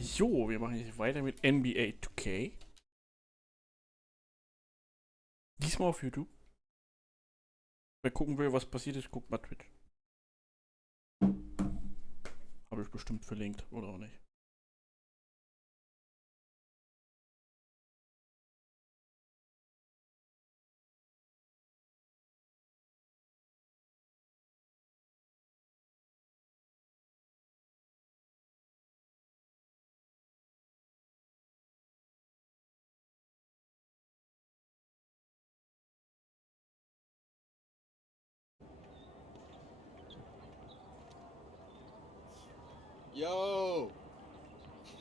So, wir machen jetzt weiter mit NBA2K. Diesmal auf YouTube. Wer gucken will, was passiert ist, guckt mal Twitch. Habe ich bestimmt verlinkt, oder auch nicht. Yo!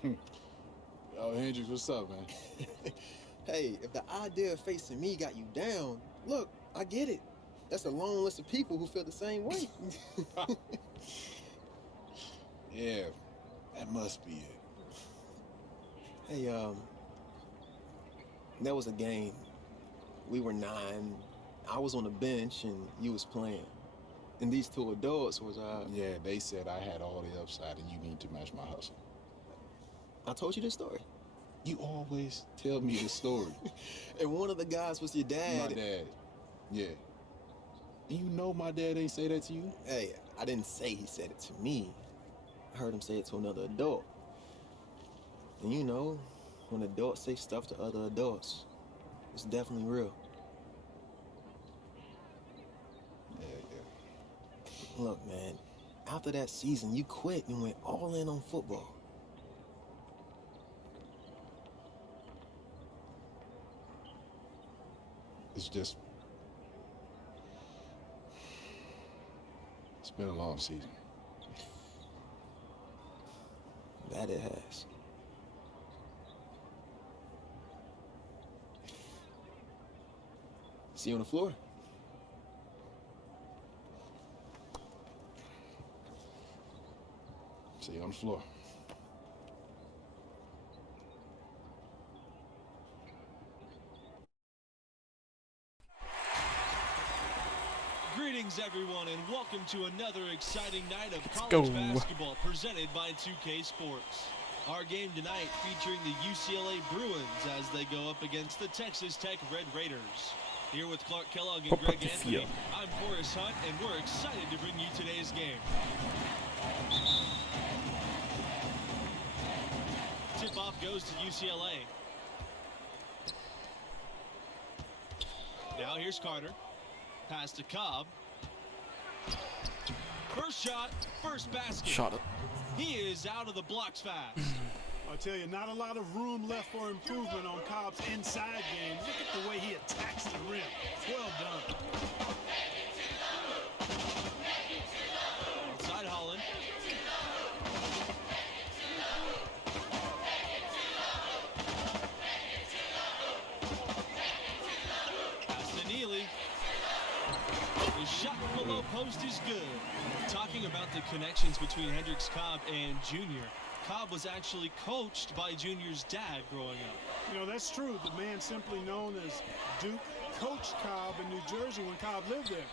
Yo, Hendrix, what's up, man? Hey, if the idea of facing me got you down, look, I get it. That's a long list of people who feel the same way. Yeah, that must be it. Hey, there was a game. We were 9. I was on the bench and you was playing. And these two adults was, Yeah, they said I had all the upside and you need to match my hustle. I told you this story. You always tell me the story. And one of the guys was your dad. My dad. Yeah. And you know my dad ain't say that to you? Hey, I didn't say he said it to me. I heard him say it to another adult. And you know, when adults say stuff to other adults, it's definitely real. Yeah. Look, man, after that season, you quit and went all in on football. It's just... It's been a long season. That it has. See you on the floor. See you on the floor. Greetings, everyone, and welcome to another exciting night of college go. basketball presented by 2K Sports. Our game tonight featuring the UCLA Bruins as they go up against the Texas Tech Red Raiders. Here with Clark Kellogg and Greg POPOPAPIER. Anthony, I'm Forrest Hunt, and we're excited to bring you today's game. Tip-off goes to UCLA. Now here's Carter. Pass to Cobb. First shot, first basket. Shot it. He is out of the blocks fast. I'll tell you, not a lot of room left for improvement on Cobb's inside game. Look at the way he attacks the rim. Well done. Outside Holland. Pass to Neely. His shot below post is good. Talking about the connections between Hendrix Cobb and Junior. Cobb was actually coached by Junior's dad growing up. You know, that's true. The man simply known as Duke coached Cobb in New Jersey when Cobb lived there.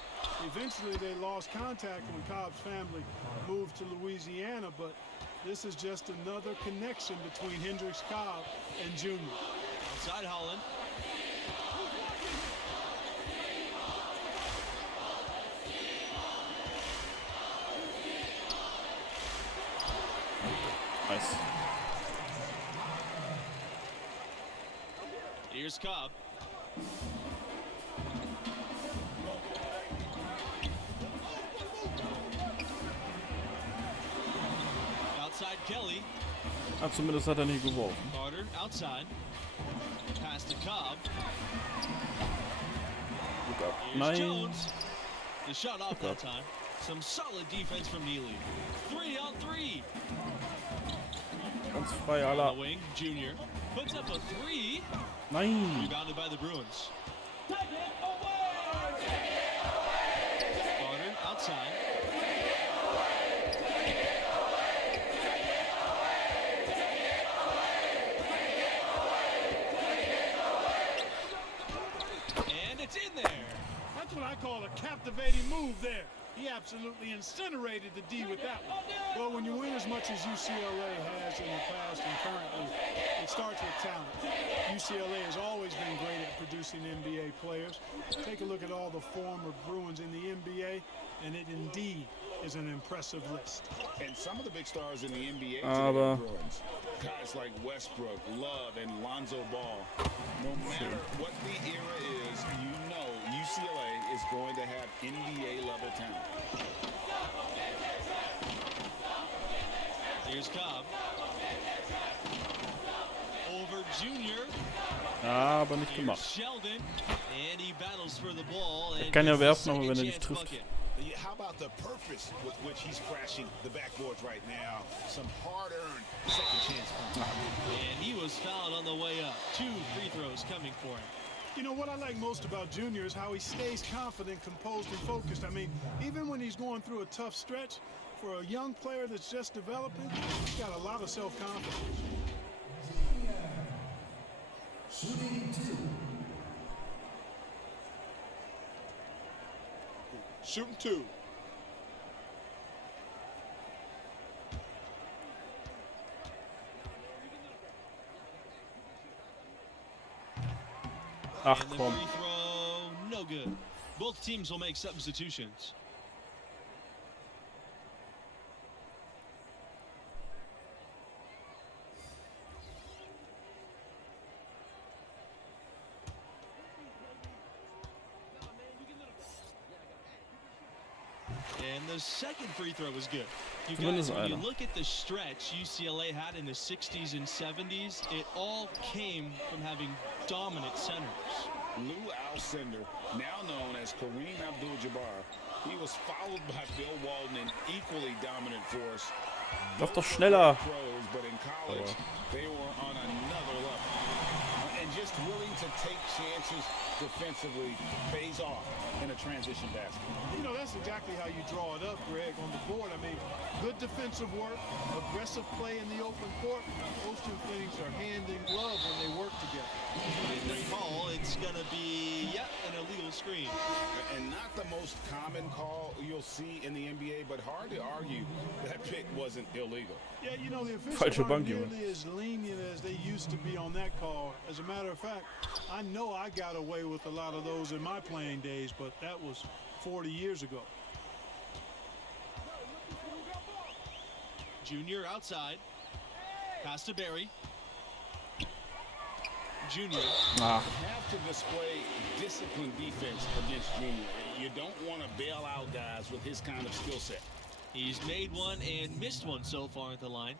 Eventually, they lost contact when Cobb's family moved to Louisiana, but this is just another connection between Hendrix Cobb and Junior. Outside Holland. Nice. Here's Cobb. Outside Kelly. Zumindest hat er nicht geworfen. Carter outside. Pass to Cobb. Look up. Here's Nein. Jones. The shot off Look that up. time. Some solid defense from Neely. 3 on 3. Ganz frei, On Alter. the wing, Junior puts up a 3. Nein. Rebounded by the Bruins. Carter outside. And it's in there. That's what I call a captivating move there. He absolutely incinerated the D with that one. Well, when you win as much as UCLA has in the past and currently, it starts with talent. UCLA has always been great at producing NBA players. Take a look at all the former Bruins in the NBA, and it indeed is an impressive list. And some of the big stars in the NBA today Aber are Bruins. Guys like Westbrook, Love, and Lonzo Ball. No matter what the era is, you know UCLA is going to have NBA-level talent. Here's Cobb. Over Junior. aber nicht Here's gemacht. Sheldon. And he battles for the ball. Er And kann ja gets the werfen, aber wenn er second nicht chance trifft. bucket. Yeah, how about the purpose with which he's crashing the backboards right now? Some hard-earned second chance points. And he was fouled on the way up. 2 free throws coming for him. You know, what I like most about Junior is how he stays confident, composed, and focused. I mean, even when he's going through a tough stretch, for a young player that's just developing, he's got a lot of self-confidence. Shooting 2. Ach And the komm. free throw, no good. Both teams will make substitutions. And the second free throw was good. You guys, when you look at the stretch UCLA had in the 60s and 70s, it all came from having dominant centers. Lou Alcindor, now known as Kareem Abdul-Jabbar, he was followed by Bill Walton, an equally dominant force. Lauf doch schneller. Pros, but in college, they were on another level. And just willing to take chances defensively pays off in a transition basket. You know, that's exactly how you draw it up, Greg, on the board. I mean, good defensive work, aggressive play in the open court. Those two things are hand in glove when they work together. In the call, it's going to be, an illegal screen. And not the most common call you'll see in the NBA, but hard to argue that pick wasn't illegal. Yeah, you know, the Falsche officials aren't Bank, Junge. nearly as lenient as they used to be on that call. As a matter of fact, I know I got away with a lot of those in my playing days, but that was 40 years ago. Junior outside. Pass to Barry. Junior. Ah, Have to display disciplined defense against Junior. You don't want to bail out guys with his kind of skill set. He's made one and missed one so far at the line.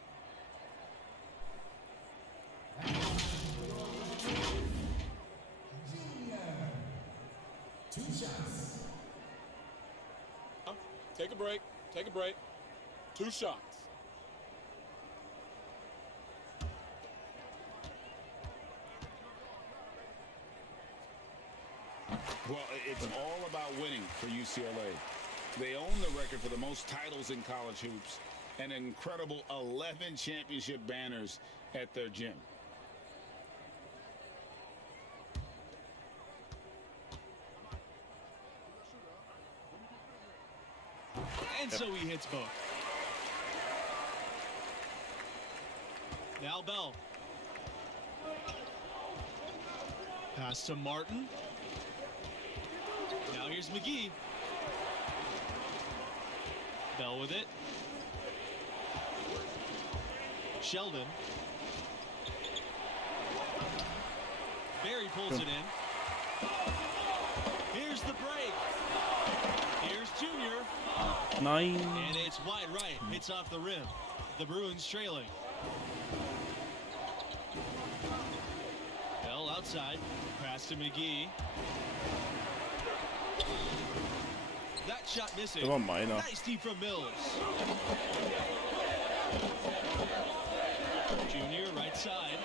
Take a break. Take a break. 2 shots. Well, it's all about winning for UCLA. They own the record for the most titles in college hoops, an incredible 11 championship banners at their gym. And so he hits both. Now Bell. Pass to Martin. Now here's McGee. Bell with it. Sheldon. Barry pulls it in. Here's the break. Here's Junior. nein. And it's wide right. Hits off the rim. The Bruins trailing. Bell outside. Pass to McGee. That shot missing. Das war meiner. Nice deep from Mills. Junior right side.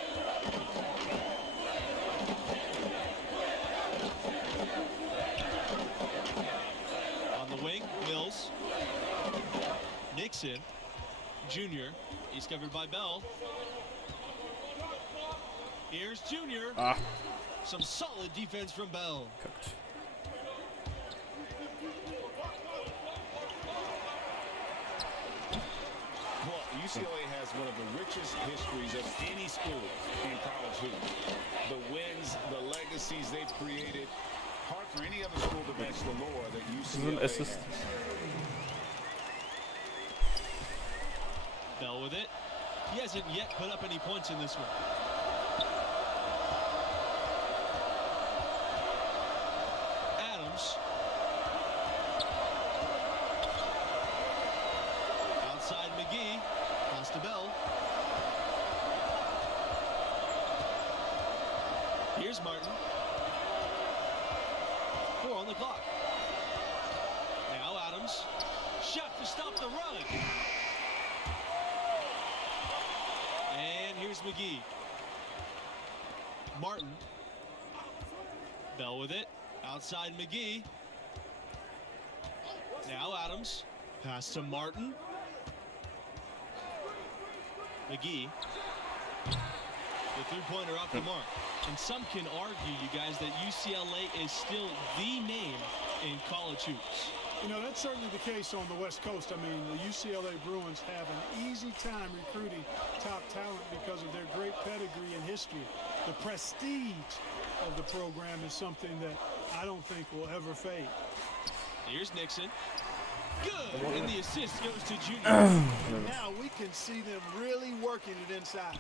On the wing, Mills. Nixon. Junior. He's covered by Bell. Here's Junior. Ah, Some solid defense from Bell. kackt. UCLA has one of the richest histories of any school in college hoops. The wins, the legacies they've created. Hard for any other school to match the lore that UCLA Assist. has. Bell with it. He hasn't yet put up any points in this one. Adams. Outside McGee. Pass to Bell. Here's Martin. 4 on the clock. Now Adams. Shot to stop the run. And here's McGee. Martin. Bell with it. Outside McGee. Now Adams. Pass to Martin. McGee. The three-pointer off the mark. And some can argue, you guys, that UCLA is still the name in college hoops. You know, that's certainly the case on the West Coast. I mean, the UCLA Bruins have an easy time recruiting top talent because of their great pedigree and history. The prestige of the program is something that I don't think will ever fade. Here's Nixon. Good, and the assist goes to Junior. Now we can see them really working it inside.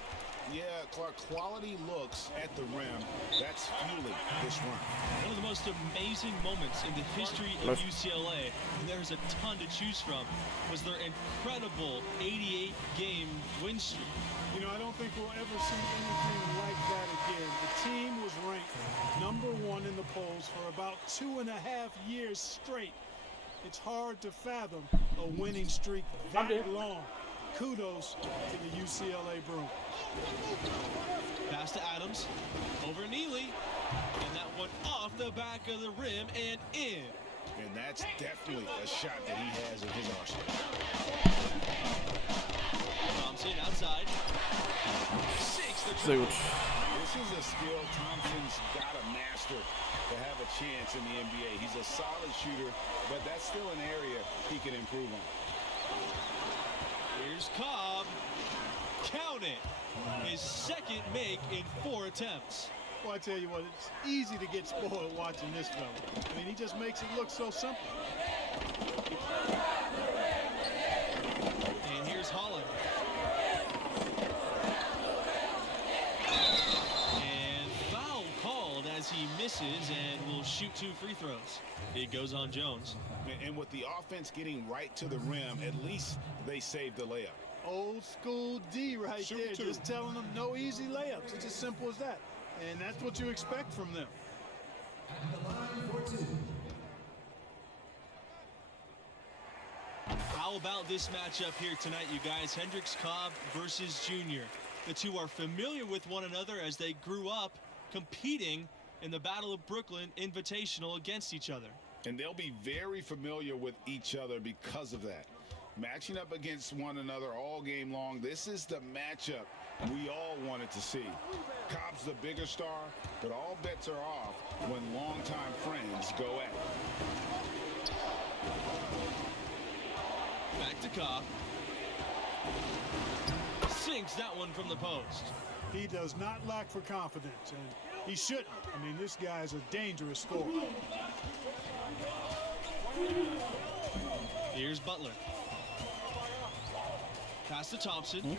Yeah, Clark, quality looks at the rim. That's fueling this run. One of the most amazing moments in the history of UCLA, and there's a ton to choose from, was their incredible 88-game win streak. You know, I don't think we'll ever see anything like that again. The team was ranked #1 in the polls for about 2.5 years straight. It's hard to fathom a winning streak that long. Kudos to the UCLA Bruins. Pass to Adams, over Neely, and that one off the back of the rim and in. And that's definitely a shot that he has in his arsenal. Thompson outside. 6 the Sehr gut. This is a skill Thompson's got to master to have a chance in the NBA. He's a solid shooter, but that's still an area he can improve on. Here's Cobb. Count it. His second make in 4 attempts. Well, I tell you what, it's easy to get spoiled watching this fella. I mean, he just makes it look so simple. And here's Holland. And foul called as he misses and will shoot 2 free throws. It goes on Jones. And with the offense getting right to the rim, at least they saved the layup. Old school D right there, just telling them no easy layups. It's as simple as that. And that's what you expect from them. How about this matchup here tonight, you guys? Hendricks Cobb versus Junior. The two are familiar with one another as they grew up competing in the Battle of Brooklyn Invitational against each other. And they'll be very familiar with each other because of that. Matching up against one another all game long, this is the matchup we all wanted to see. Cobb's the bigger star, but all bets are off when longtime friends go at it. Back to Cobb. Sinks that one from the post. He does not lack for confidence, and he shouldn't. I mean, this guy is a dangerous scorer. Here's Butler. Pass to Thompson.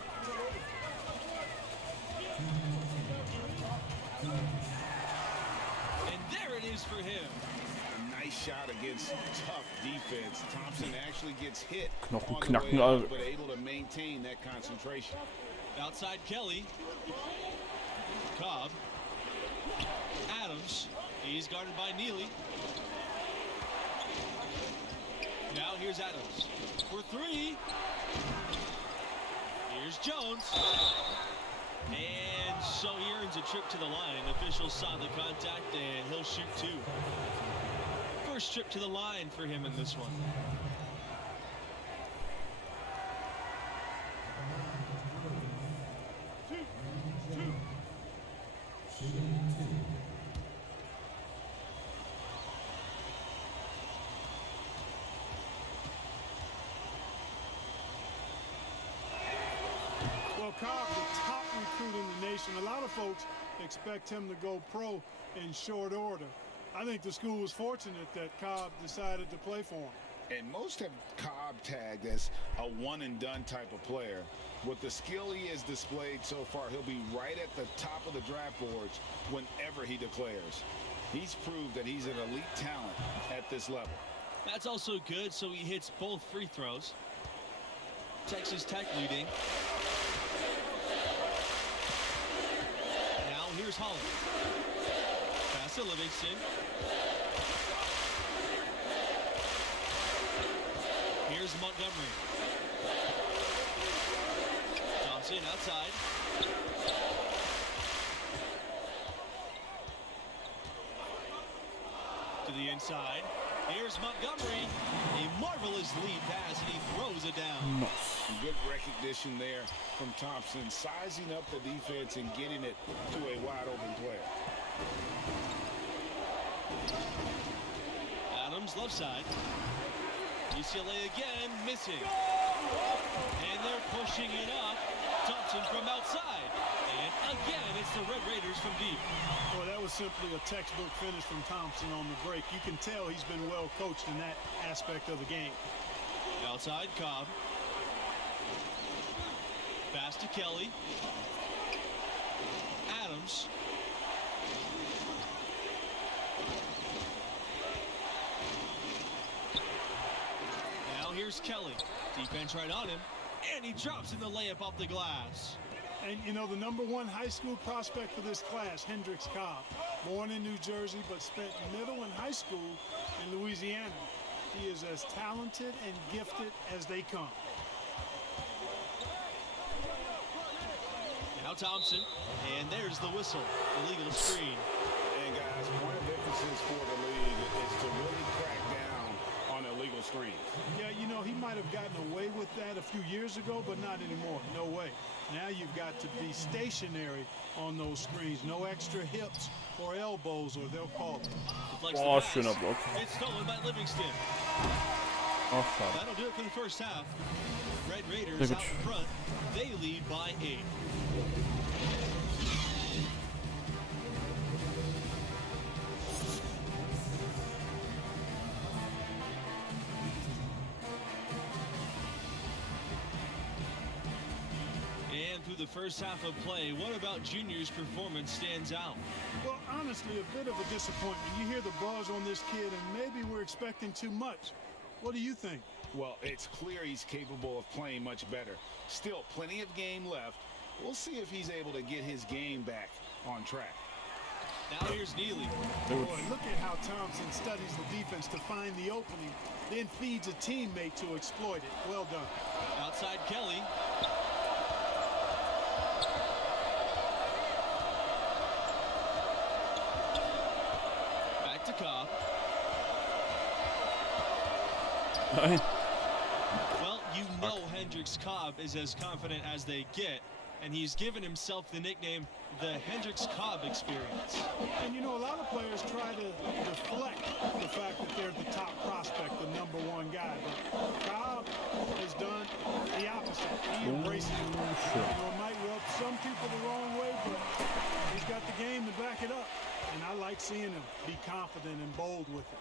And there it is for him. A nice shot against tough defense. Thompson actually gets hit Knochen on the way knacken, out, but able to maintain that concentration. Outside Kelly. Cobb. Adams. He's guarded by Neely. Now here's Adams for 3. Here's Jones. And so he earns a trip to the line. Officials saw the contact and he'll shoot 2. First trip to the line for him in this one. know, Cobb, the top recruit in the nation. A lot of folks expect him to go pro in short order. I think the school was fortunate that Cobb decided to play for him. And most have Cobb tagged as a one-and-done type of player. With the skill he has displayed so far, he'll be right at the top of the draft boards whenever he declares. He's proved that he's an elite talent at this level. That's also good, so he hits both free throws. Texas Tech leading. Now here's Holland. Pass to Livingston. Here's Montgomery. Thompson outside. To the inside. Here's Montgomery. A marvelous lead pass, and he throws it down. Good recognition there from Thompson, sizing up the defense and getting it to a wide-open player. Adams left side. UCLA again missing. And they're pushing it up. Thompson from outside. And again, it's the Red Raiders from deep. Well, that was simply a textbook finish from Thompson on the break. You can tell he's been well coached in that aspect of the game. Outside, Cobb. Pass to Kelly. Adams. Now here's Kelly. Defense right on him. And he drops in the layup off the glass. And, you know, the #1 high school prospect for this class, Hendrix Cobb, born in New Jersey but spent middle and high school in Louisiana. He is as talented and gifted as they come. Now Thompson, and there's the whistle, illegal screen. And guys, point of emphasis for the league is to really crack down on illegal screens. Yeah, you know, he might have gotten away with that a few years ago, but not anymore. No way. Now you've got to be stationary on those screens. No extra hips or elbows, or they'll call it. Oh, schöner Block. It's stolen by Livingston. Ach, schade. That'll do it for the first half. Red Raiders out in front. They lead by 8. And through the first half of play, what about Junior's performance stands out? Well, honestly, a bit of a disappointment. You hear the buzz on this kid, and maybe we're expecting too much. What do you think? Well, it's clear he's capable of playing much better. Still, plenty of game left. We'll see if he's able to get his game back on track. Now here's Neely. Boy, look at how Thompson studies the defense to find the opening, then feeds a teammate to exploit it. Well done. Outside Kelly. Back to Cobb. Well, you know Hendrix Cobb is as confident as they get, and he's given himself the nickname the Hendrix Cobb experience. And you know, a lot of players try to deflect the fact that they're the top prospect, the #1 guy. But Cobb has done the opposite. He embraces it. You know, it might rub some people the wrong way, but he's got the game to back it up. And I like seeing him be confident and bold with it.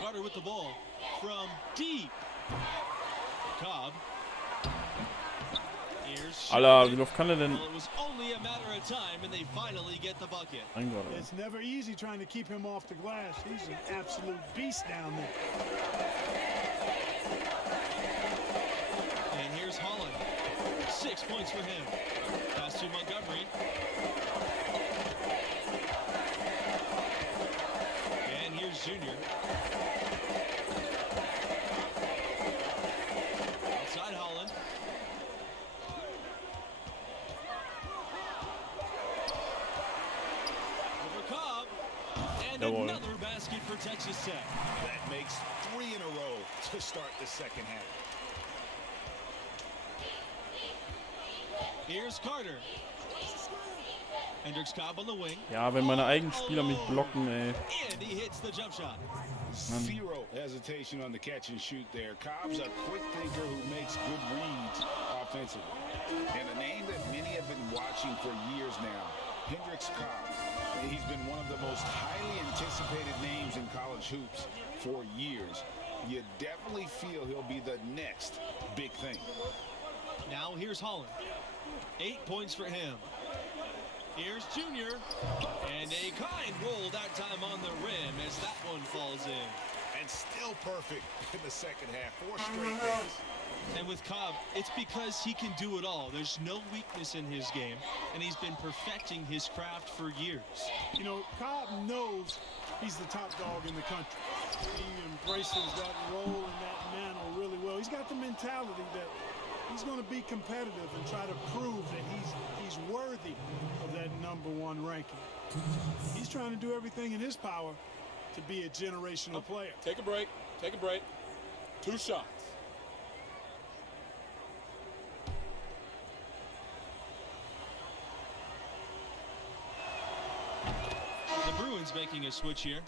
Carter with the ball from deep. Cobb. Alter, wie oft kann er denn? Well, it was only a matter of time, and they finally get the bucket. It's never easy trying to keep him off the glass. He's an absolute beast down there. And here's Holland. 6 points for him. Pass to Montgomery. And here's Junior. Outside Holland. Over Cobb. And another basket for Texas Tech. That makes 3 in a row to start the second half. Here's Carter. Hendrix Cobb on the wing. Ja, wenn meine eigenen Spieler mich blocken, ey. And he hits the jump shot. 0 hesitation on the catch and shoot there. Cobb's a quick thinker who makes good reads offensively. And a name that many have been watching for years now, Hendricks Cobb. He's been one of the most highly anticipated names in college hoops for years. You definitely feel he'll be the next big thing. Now here's Holland. 8 points for him. Here's Junior. And a kind roll that time on the rim as that one falls in. And still perfect in the second half. 4 straight days. And with Cobb, it's because he can do it all. There's no weakness in his game, and he's been perfecting his craft for years. You know, Cobb knows he's the top dog in the country. He embraces that role and that mantle really well. He's got the mentality that he's going to be competitive and try to prove that he's worthy of that #1 ranking. He's trying to do everything in his power to be a generational player. Take a break. Take a break. 2 shots. The Bruins making a switch here.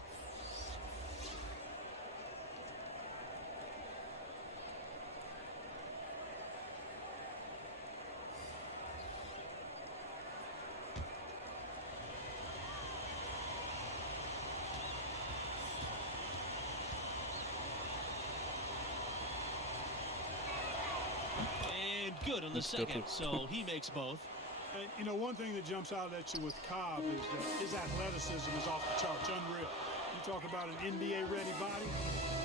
And good on the second, so he makes both. And, you know, one thing that jumps out at you with Cobb is that his athleticism is off the charts, unreal. You talk about an NBA-ready body,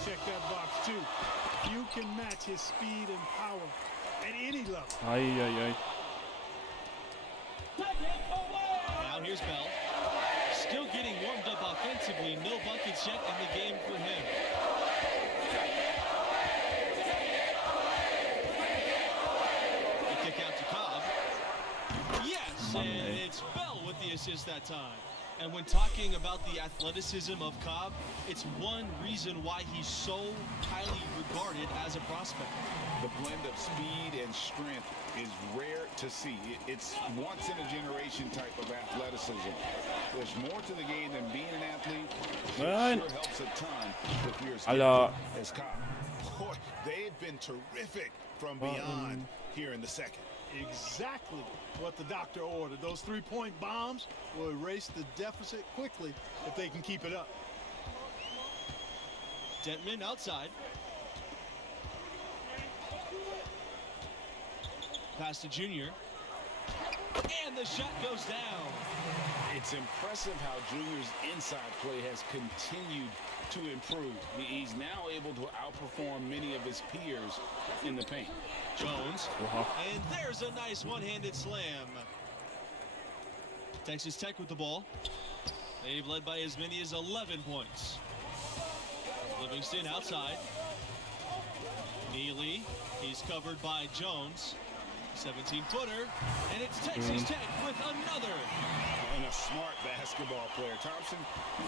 check that box too. You can match his speed and power at any level. Ai. Now here's Bell. Still getting warmed up offensively. No buckets yet in the game for him. The kick out to Cobb. Yes, and it's Bell with the assist that time. And when talking about the athleticism of Cobb, it's one reason why he's so highly regarded as a prospect. The blend of speed and strength is rare to see. It's once in a generation type of athleticism. There's more to the game than being an athlete. It sure helps a ton if you're as gifted as Cobb. Boy, they've been terrific from beyond here in the second. Exactly what the doctor ordered. Those 3-point bombs will erase the deficit quickly if they can keep it up. Detman outside. Pass to Junior. And the shot goes down. It's impressive how Junior's inside play has continued to improve. He's now able to outperform many of his peers in the paint. Jones. And there's a nice one-handed slam. Texas Tech with the ball. They've led by as many as 11 points. Livingston outside. Neely. He's covered by Jones. 17-footer. And it's Texas Tech with another. And a smart basketball player. Thompson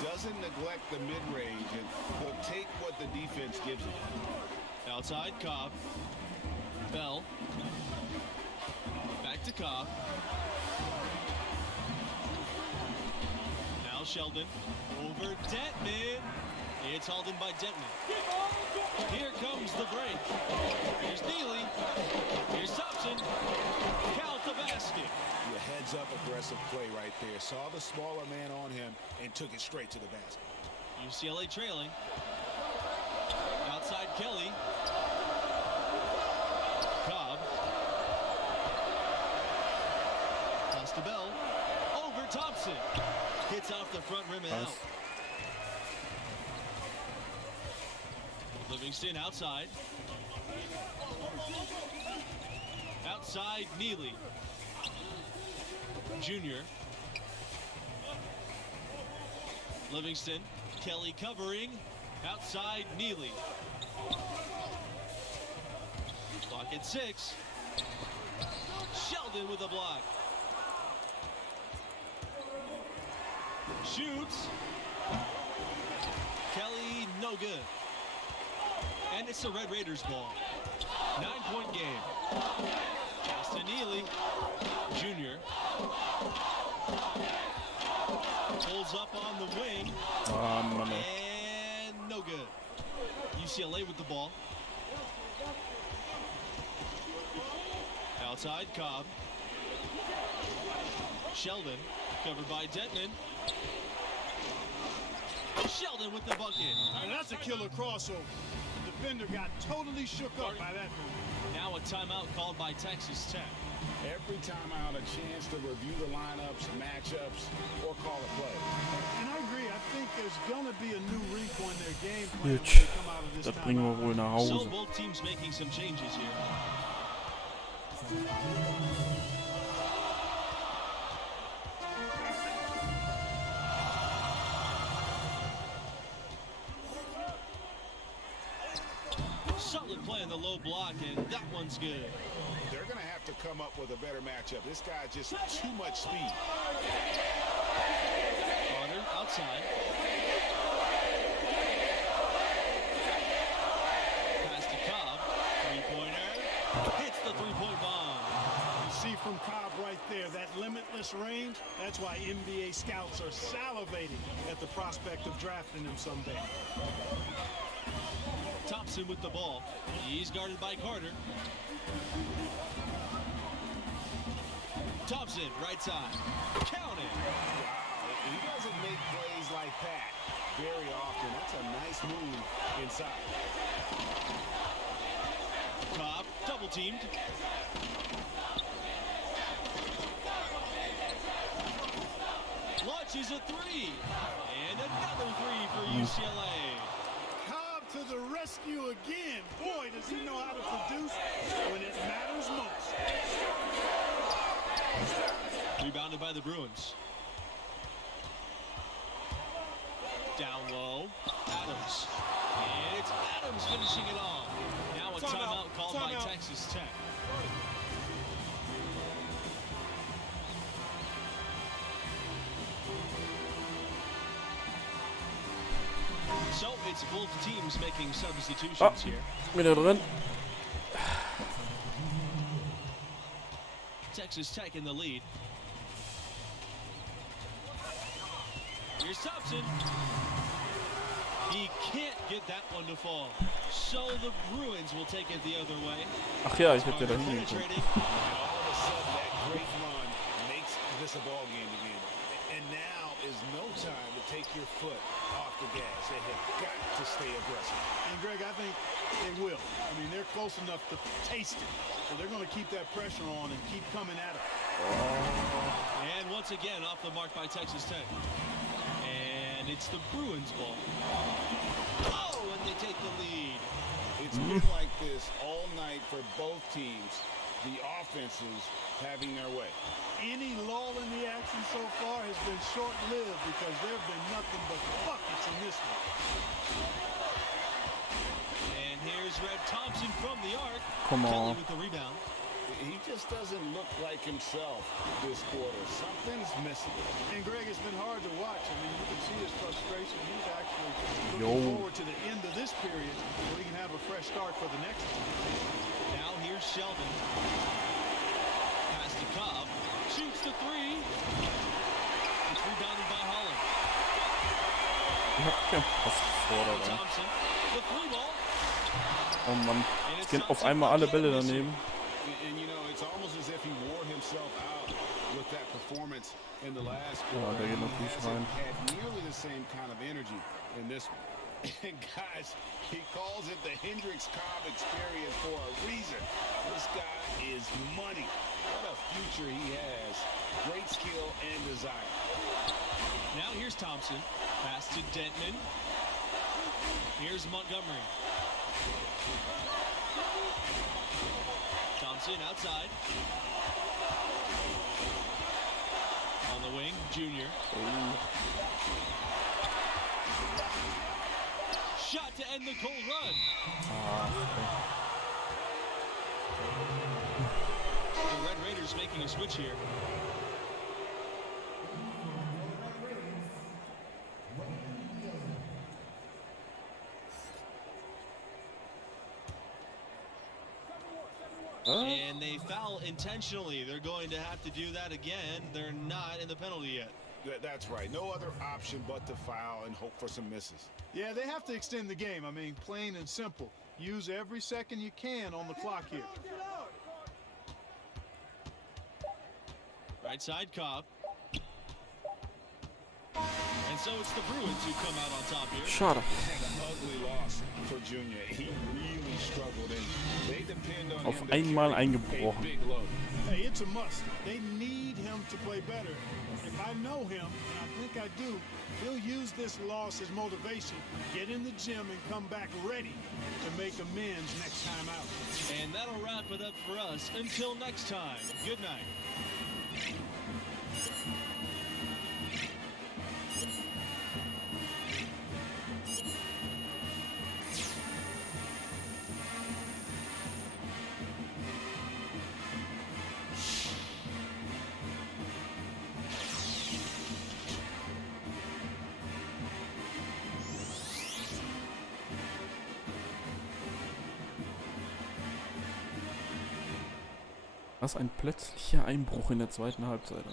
doesn't neglect the mid-range and will take what the defense gives him. Outside, Cobb. Bell. Back to Cobb. Now Sheldon. Over Detman. It's hauled in by Detman. Here comes the break. Here's Neely. Here's Thompson. Count the basket. The heads-up aggressive play right there. Saw the smaller man on him and took it straight to the basket. UCLA trailing. Outside Kelly. Cobb. Pass to Bell. Over Thompson. Hits off the front rim and out. Livingston outside. Outside Neely. Junior. Livingston. Kelly covering. Outside Neely. Clock at 6. Sheldon with a block. Shoots. Kelly no good. And it's the Red Raiders ball. 9-point game. Pass to Neely. Junior. Pulls up on the wing. And no good. UCLA with the ball. Outside, Cobb. Sheldon, covered by Detman. Sheldon with the bucket. And that's a killer crossover. The defender got totally shook up by that move. Now a timeout called by Texas Tech. Every timeout, a chance to review the lineups, matchups, or call a play. And I agree. I think there's going to be a new wrinkle in their game plan when Gut, they come out of this das bringen wir timeout. wohl nach So Hause. both teams making some changes here. Solid play in the low block, and that one's good. They're going to have to come up with a better matchup. This guy's just too much speed. Carter outside. Pass to Cobb. Three-pointer. Hits the three-point bomb. You see from Cobb right there, that limitless range, that's why NBA scouts are salivating at the prospect of drafting him someday. Thompson with the ball. He's guarded by Carter. Thompson, right side. Count it. Wow, he doesn't make plays like that very often. That's a nice move inside. Cobb, double teamed. Launches a three. And another three for UCLA. Cobb to the rescue again. Boy, does he know how to produce when it matters most. Rebounded by the Bruins. Down low. Adams. And it's Adams finishing it off. Now a timeout called by Texas Tech. So it's both teams making substitutions here. Wieder drin. Texas Tech in the lead. Here's Thompson. He can't get that one to fall. So the Bruins will take it the other way. Ach ja, ich hätte da hingehen können. Penetrating. All of a sudden, that great run makes this a ball game again. And now is no time to take your foot off the gas. They have got to stay aggressive. And Greg, I think they will. I mean, they're close enough to taste it. So they're going to keep that pressure on and keep coming at it. And once again, off the mark by Texas Tech. And it's the Bruins ball. Oh, and they take the lead. It's been like this all night for both teams. The offenses having their way. Any lull in the action so far has been short-lived because there have been nothing but buckets in this one. And here's Red Thompson from the arc. Come Kelly on. with the rebound. He just doesn't look like himself this quarter. Something's missing. And Greg, it's been hard to watch. I mean, you can see his frustration. He's actually looking Yo. forward to the end of this period where he can have a fresh start for the next one. Now here's Sheldon. Pass to Cobb. Shoots the three. It's rebounded by Holland. Ich hab keinen Pass vor da. Thompson. The three ball. Oh Mann. And Es it's gehen auf Thompson einmal alle again Bälle missing. daneben. And you know, it's almost as if he wore himself out with that performance in the last Ja, quarter. der geht He natürlich hasn't rein. had nearly the same kind of energy in this one. And guys, he calls it the Hendricks-Cobb experience for a reason. This guy is money. What a future he has. Great skill and desire. Now here's Thompson. Pass to Dentman. Here's Montgomery. Thompson outside. On the wing, Junior. Shot to end the cold run. The Red Raiders making a switch here. And they foul intentionally. They're going to have to do that again. They're not in the penalty yet. That's right. No other option but to foul and hope for some misses. Yeah, they have to extend the game. I mean, plain and simple. Use every second you can on the clock here. Right side, Cobb. And so it's the Bruins who come out on top here. Schade. And an ugly loss for Junior. He really struggled, and they depend on Auf him to einmal carry a eingebrochen. big load. Hey, it's a must. They need him to play better. If I know him, and I think I do, he'll use this loss as motivation, get in the gym and come back ready to make amends next time out. And that'll wrap it up for us. Until next time, good night. Was ein plötzlicher Einbruch in der zweiten Halbzeit.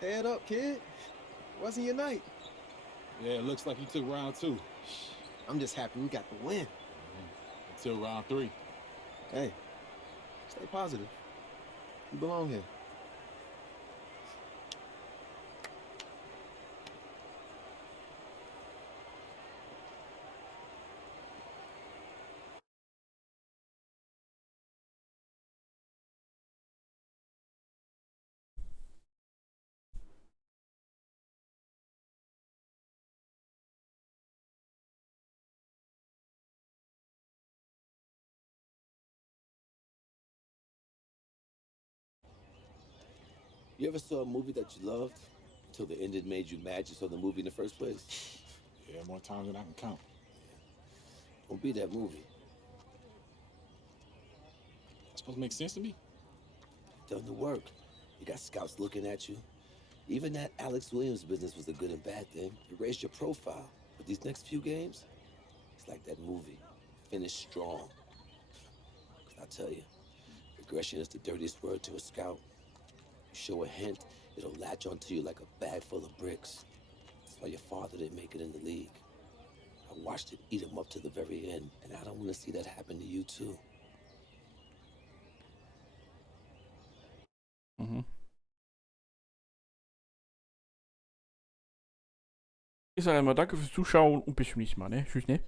Head up, kid. Wasn't your night. Yeah, it looks like you took round 2. I'm just happy we got the win. Until round 3. Hey, stay positive. You belong here. You ever saw a movie that you loved until the ending made you mad you saw the movie in the first place? Yeah, more times than I can count. Don't be that movie. It's supposed to make sense to me? Done the work. You got scouts looking at you. Even that Alex Williams business was a good and bad thing. It raised your profile. But these next few games, it's like that movie. Finish strong. 'Cause I tell you, aggression is the dirtiest word to a scout. You show a hint, it'll latch onto you like a bag full of bricks. That's why your father didn't make it in the league. I watched it eat him up to the very end, and I don't want to see that happen to you too. Mhm. Ich sage einmal danke fürs Zuschauen und bis zum nächsten Mal, ne? Tschüss, ne?